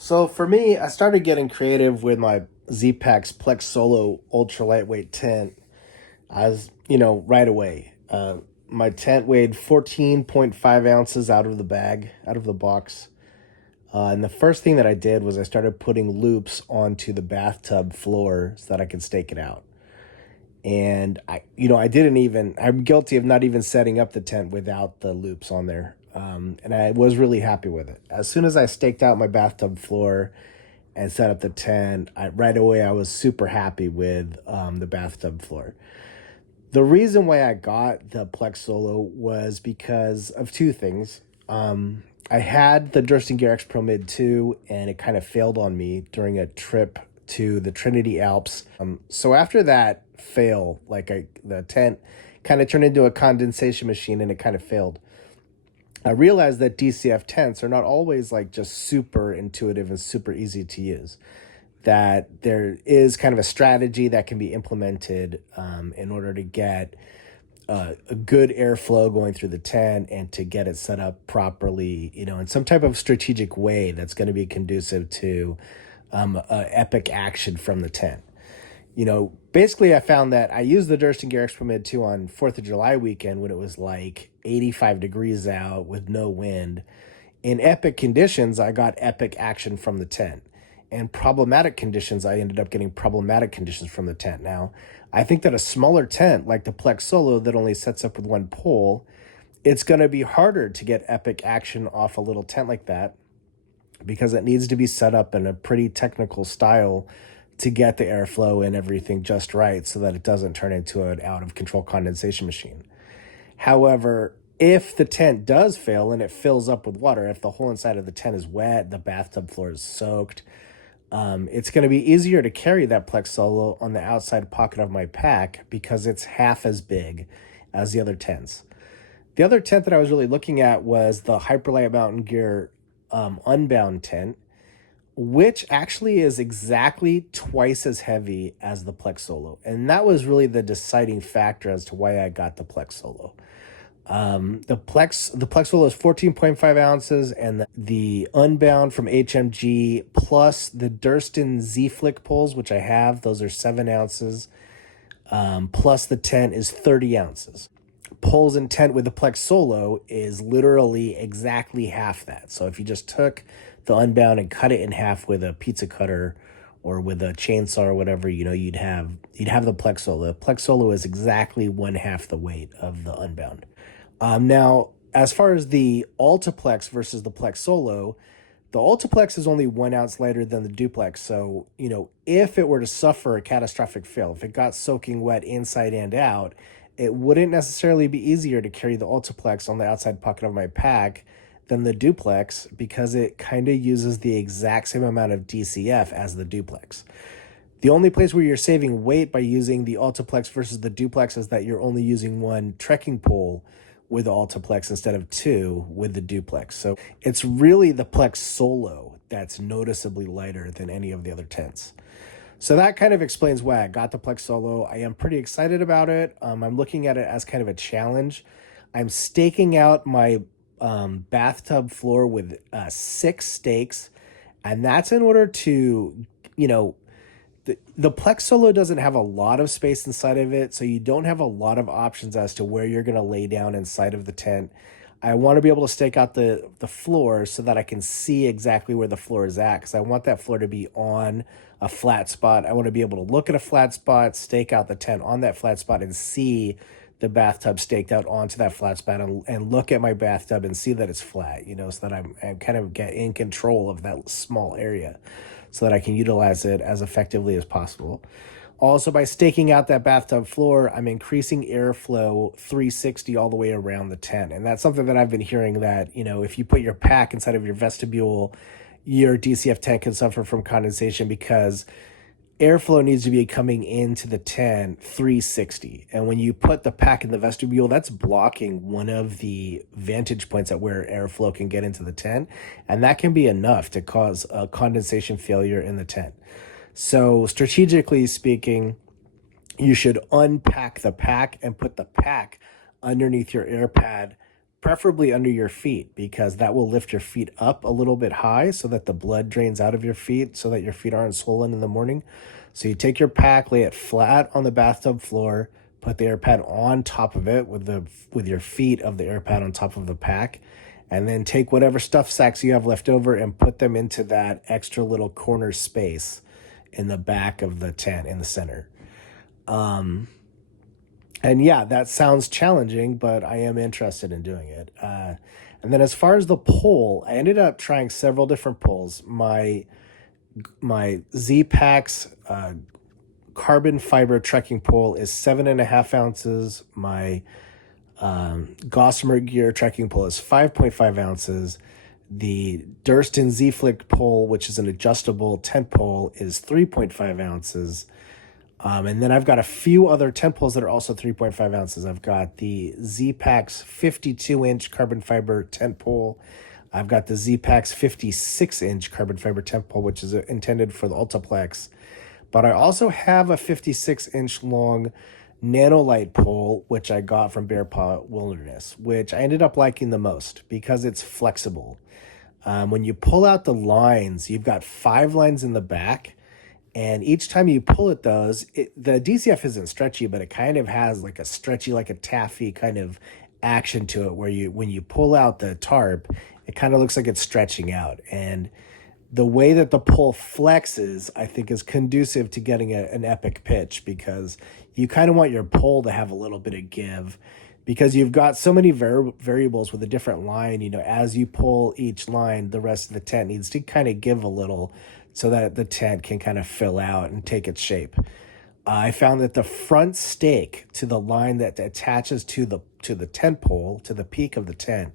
So for me, I started getting creative with my Zpacks Plex Solo ultra lightweight tent. Right away. My tent weighed 14.5 ounces out of the bag, out of the box. And the first thing that I did was I started putting loops onto the bathtub floor so that I could stake it out. And I'm guilty of not even setting up the tent without the loops on there. And I was really happy with it. As soon as I staked out my bathtub floor and set up the tent, right away I was super happy with the bathtub floor. The reason why I got the Plex Solo was because of two things. I had the Durston Gear X Pro Mid 2, and it kind of failed on me during a trip to the Trinity Alps. So after that fail, the tent kind of turned into a condensation machine and it kind of failed. I realized that DCF tents are not always like just super intuitive and super easy to use. That there is kind of a strategy that can be implemented in order to get a good airflow going through the tent and to get it set up properly, in some type of strategic way that's going to be conducive to epic action from the tent. Basically, I found that I used the Durston Gear X Pro Mid 2 on 4th of July weekend when it was like 85 degrees out with no wind. In epic conditions, I got epic action from the tent. And problematic conditions, I ended up getting problematic conditions from the tent. Now, I think that a smaller tent like the Plex Solo that only sets up with one pole, it's going to be harder to get epic action off a little tent like that because it needs to be set up in a pretty technical style to get the airflow and everything just right so that it doesn't turn into an out of control condensation machine. However, if the tent does fail and it fills up with water, if the whole inside of the tent is wet, the bathtub floor is soaked, it's going to be easier to carry that Plex Solo on the outside pocket of my pack because it's half as big as the other tents. The other tent that I was really looking at was the Hyperlight Mountain Gear Unbound tent, which actually is exactly twice as heavy as the Plex Solo. And that was really the deciding factor as to why I got the Plex Solo. The Plex Solo is 14.5 ounces, and the Unbound from HMG plus the Durston Z Flick poles, which I have, those are 7 ounces, plus the tent is 30 ounces. Poles and tent with the Plex Solo is literally exactly half that. So if you just took the Unbound and cut it in half with a pizza cutter or with a chainsaw or whatever, you'd have the Plex Solo. The Plex Solo is exactly one half the weight of the Unbound. Now, as far as the Altaplex versus the Plex Solo, the Altaplex is only 1 ounce lighter than the Duplex. So, if it were to suffer a catastrophic fail, if it got soaking wet inside and out, it wouldn't necessarily be easier to carry the Altaplex on the outside pocket of my pack than the Duplex because it kind of uses the exact same amount of DCF as the Duplex. The only place where you're saving weight by using the Altaplex versus the Duplex is that you're only using one trekking pole with the Altaplex instead of 2 with the Duplex. So it's really the Plex Solo that's noticeably lighter than any of the other tents. So that kind of explains why I got the Plex Solo. I am pretty excited about it. I'm looking at it as kind of a challenge. I'm staking out my bathtub floor with 6 stakes, and that's in order to, the Plex Solo doesn't have a lot of space inside of it, so you don't have a lot of options as to where you're going to lay down inside of the tent. I want to be able to stake out the floor so that I can see exactly where the floor is at because I want that floor to be on a flat spot. I want to be able to look at a flat spot, stake out the tent on that flat spot, and see the bathtub staked out onto that flat spot and look at my bathtub and see that it's flat, so that I'm kind of get in control of that small area so that I can utilize it as effectively as possible. Also, by staking out that bathtub floor, I'm increasing airflow 360 all the way around the tent. And that's something that I've been hearing that, if you put your pack inside of your vestibule, your DCF tent can suffer from condensation because airflow needs to be coming into the tent 360. And when you put the pack in the vestibule, that's blocking one of the vantage points at where airflow can get into the tent. And that can be enough to cause a condensation failure in the tent. So strategically speaking, you should unpack the pack and put the pack underneath your air pad preferably under your feet, because that will lift your feet up a little bit high so that the blood drains out of your feet so that your feet aren't swollen in the morning. So you take your pack, lay it flat on the bathtub floor, put the air pad on top of it with your feet of the air pad on top of the pack, and then take whatever stuff sacks you have left over and put them into that extra little corner space in the back of the tent in the center. And yeah, that sounds challenging, but I am interested in doing it. And then as far as the pole, I ended up trying several different poles. My Zpacks carbon fiber trekking pole is 7.5 ounces. My Gossamer Gear trekking pole is 5.5 ounces. The Durston Z-Flick pole, which is an adjustable tent pole, is 3.5 ounces. And then I've got a few other tent poles that are also 3.5 ounces. I've got the Zpacks 52-inch carbon fiber tent pole. I've got the Zpacks 56-inch carbon fiber tent pole, which is intended for the Ultiplex. But I also have a 56-inch long nanolite pole, which I got from Bear Paw Wilderness, which I ended up liking the most because it's flexible. When you pull out the lines, you've got 5 lines in the back, and each time you pull at those, the DCF isn't stretchy, but it kind of has like a stretchy, like a taffy kind of action to it, where when you pull out the tarp, it kind of looks like it's stretching out. And the way that the pole flexes, I think, is conducive to getting an epic pitch, because you kind of want your pole to have a little bit of give, because you've got so many variables with a different line. As you pull each line, the rest of the tent needs to kind of give a little so that the tent can kind of fill out and take its shape. I found that the front stake to the line that attaches to the tent pole, to the peak of the tent,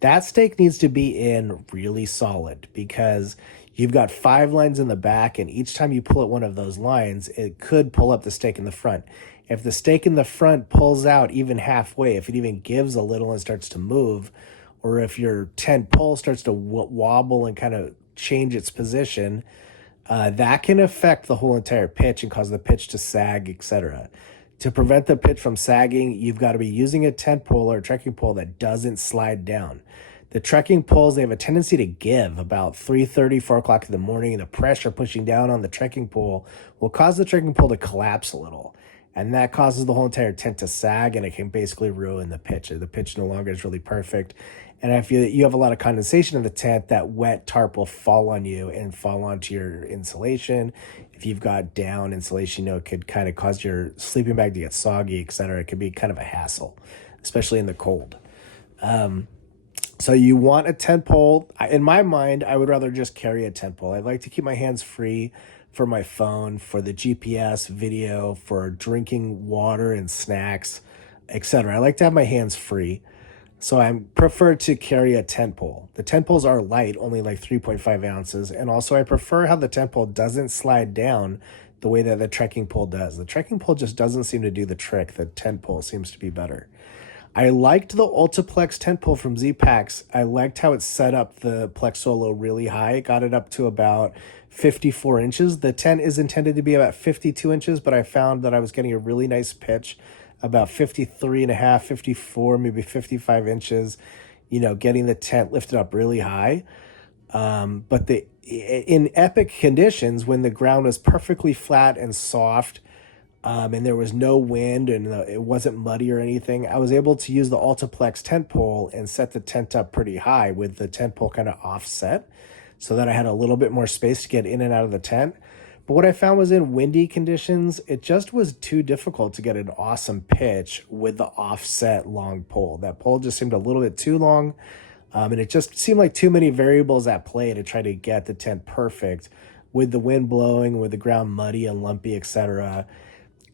that stake needs to be in really solid, because you've got 5 lines in the back, and each time you pull at one of those lines, it could pull up the stake in the front. If the stake in the front pulls out even halfway, if it even gives a little and starts to move, or if your tent pole starts to wobble and kind of change its position, that can affect the whole entire pitch and cause the pitch to sag, etc. To prevent the pitch from sagging, you've got to be using a tent pole or a trekking pole that doesn't slide down. The trekking poles, they have a tendency to give about 3:30, 4 o'clock in the morning. The pressure pushing down on the trekking pole will cause the trekking pole to collapse a little. And that causes the whole entire tent to sag, and it can basically ruin the pitch. The pitch no longer is really perfect. And if you have a lot of condensation in the tent, that wet tarp will fall on you and fall onto your insulation. If you've got down insulation, it could kind of cause your sleeping bag to get soggy, etc. It could be kind of a hassle, especially in the cold. So you want a tent pole. In my mind, I would rather just carry a tent pole. I'd like to keep my hands free for my phone, for the GPS video, for drinking water and snacks, etc. I like to have my hands free. So I prefer to carry a tent pole. The tent poles are light, only like 3.5 ounces. And also I prefer how the tent pole doesn't slide down the way that the trekking pole does. The trekking pole just doesn't seem to do the trick. The tent pole seems to be better. I liked the Ultiplex tent pole from Zpacks. I liked how it set up the Plex Solo really high. It got it up to about 54 inches. The tent is intended to be about 52 inches, but I found that I was getting a really nice pitch, about 53 and a half, 54, maybe 55 inches, getting the tent lifted up really high. But in epic conditions, when the ground was perfectly flat and soft, and there was no wind and it wasn't muddy or anything, I was able to use the Ultiplex tent pole and set the tent up pretty high with the tent pole kind of offset, so that I had a little bit more space to get in and out of the tent. But what I found was, in windy conditions, it just was too difficult to get an awesome pitch with the offset long pole. That pole just seemed a little bit too long, and it just seemed like too many variables at play to try to get the tent perfect with the wind blowing, with the ground muddy and lumpy, etc.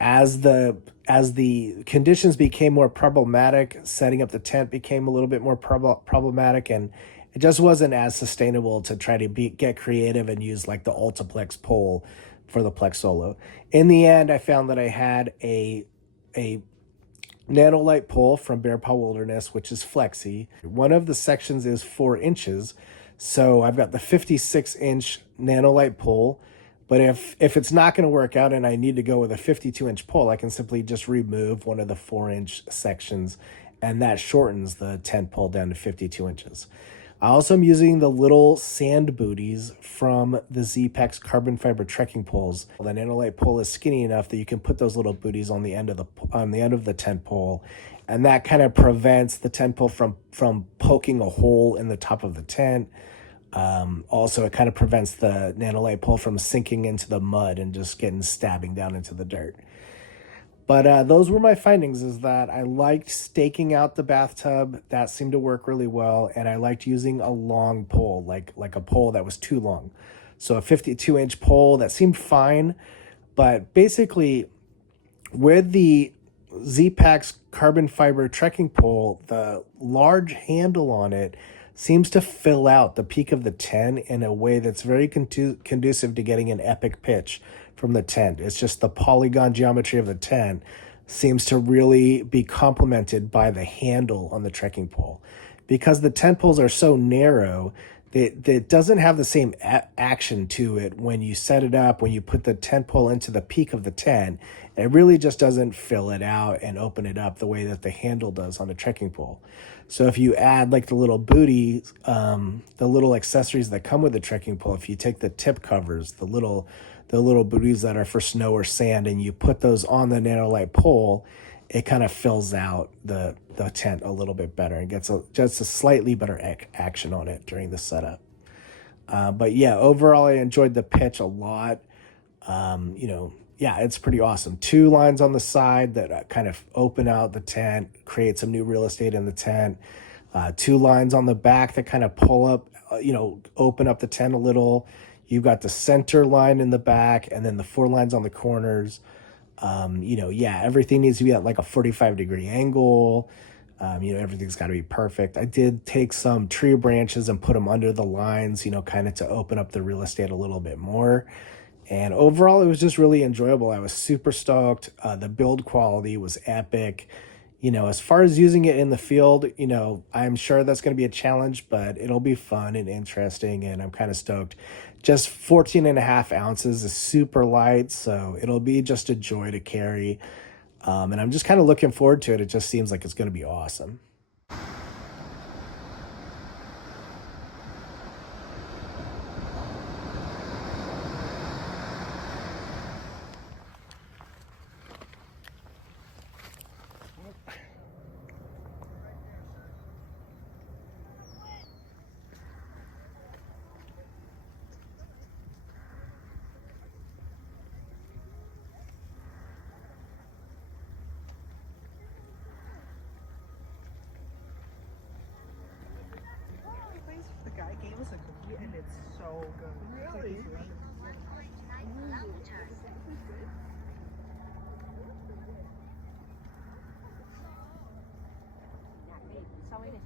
As the conditions became more problematic, setting up the tent became a little bit more problematic, and it just wasn't as sustainable to try to get creative and use like the Ultiplex pole for the Plex Solo. In the end, I found that I had a nanolite pole from Bear Paw Wilderness, which is flexy. One of the sections is 4 inches, so I've got the 56-inch nanolite pole. But if it's not going to work out and I need to go with a 52-inch pole, I can simply just remove one of the 4-inch sections and that shortens the tent pole down to 52 inches. I also am using the little sand booties from the Zpacks carbon fiber trekking poles. The nanolite pole is skinny enough that you can put those little booties on the end of the tent pole, and that kind of prevents the tent pole from poking a hole in the top of the tent. Also, it kind of prevents the nanolite pole from sinking into the mud and just getting stabbing down into the dirt. But those were my findings, is that I liked staking out the bathtub. That seemed to work really well. And I liked using a long pole, like a pole that was too long. So a 52-inch pole, that seemed fine. But basically, with the Zpacks carbon fiber trekking pole, the large handle on it seems to fill out the peak of the tent in a way that's very conducive to getting an epic pitch from the tent. It's just the polygon geometry of the tent seems to really be complemented by the handle on the trekking pole. Because the tent poles are so narrow, it doesn't have the same action to it when you set it up, when you put the tent pole into the peak of the tent. It really just doesn't fill it out and open it up the way that the handle does on a trekking pole. So if you add like the little booty, the little accessories that come with the trekking pole, if you take the tip covers, the little booties that are for snow or sand, and you put those on the nanolite pole, it kind of fills out the tent a little bit better and gets just a slightly better action on it during the setup. But yeah, overall, I enjoyed the pitch a lot. Yeah, it's pretty awesome. 2 lines on the side that kind of open out the tent, create some new real estate in the tent. 2 lines on the back that kind of pull up, open up the tent a little. You've got the center line in the back, and then the 4 lines on the corners. Everything needs to be at like a 45-degree angle. Everything's got to be perfect. I did take some tree branches and put them under the lines, kind of to open up the real estate a little bit more. And overall, it was just really enjoyable. I was super stoked. The build quality was epic. As far as using it in the field, I'm sure that's going to be a challenge, but it'll be fun and interesting, and I'm kind of stoked. Just 14 and a half ounces is super light, so it'll be just a joy to carry. And I'm just kind of looking forward to it. It just seems like it's going to be awesome. The guy gave us a cookie and it's so good. Really? Sau ấy này